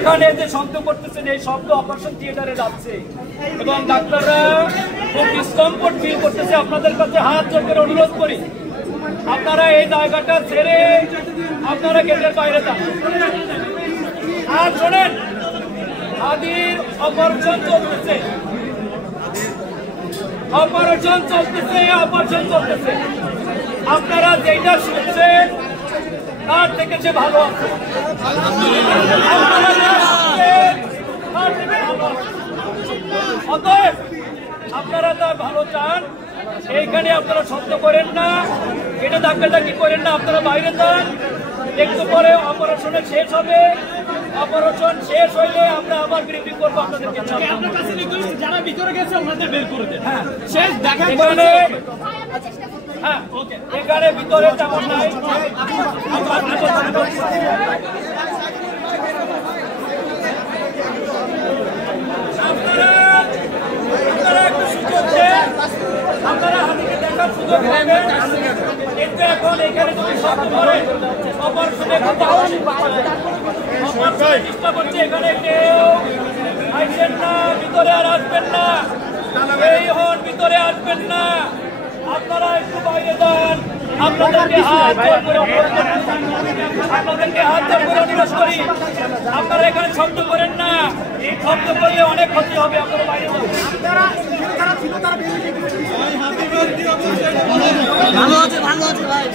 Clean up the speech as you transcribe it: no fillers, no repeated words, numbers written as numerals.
এখানে যে শব্দ করতেছেন এই শব্দ অপারেশন থিয়েটারে যাচ্ছে এবং ডাক্তাররা খুব ডিসকমফোর্ট ফিল করতেছে। আপনাদের কাছে হাত জোর করে অনুরোধ করি, আপনারা এই জায়গাটা ছেড়ে আপনারা গেটের বাইরে যান। আর শোনেন, হাদির অপারেশন চলতেছে, অপারেশন চলতেছে, অপারেশন চলতেছে। আপনারা যেটা শুনছেন তার থেকে সে ভালো আছে। অতএব আপনারা তার ভালো চান, এইখানে আপনারা শব্দ করেন না, এটা ডাক্তারদাকি করেন না, আপনারা বাইরে যান। একটু পরে অপারেশনে শেষ হবে, অপারেশন শেষ হইলে আমরা আবার ব্রিফিং করবো আপনাদেরকে। যারা ভিতরে গেছে ওনাদের বের করে দেন। হ্যাঁ, শেষ দেখা এখানে হ্যাঁ এখানে ভিতরে তেমন নাই। আপনারা একটু সুযোগ দেন, আপনারা হাতিকে দেখার সুযোগ পাবেন। কিন্তু এখন এখানে যদি শব্দ করেন অপারেশনে চেষ্টা করছে, এখানে কেউ আসবেন না, ভিতরে আর আসবেন না, এই হন ভিতরে আসবেন না, আপনারা একটু বাইরে যান। আপনাদেরকে হাত জোর করে অনুরোধ করি, আপনারা এখানে শব্দ করেন না, শব্দ করলে অনেক ক্ষতি হবে। আপনারা বাইরে যান। ভালো আছে ভাই।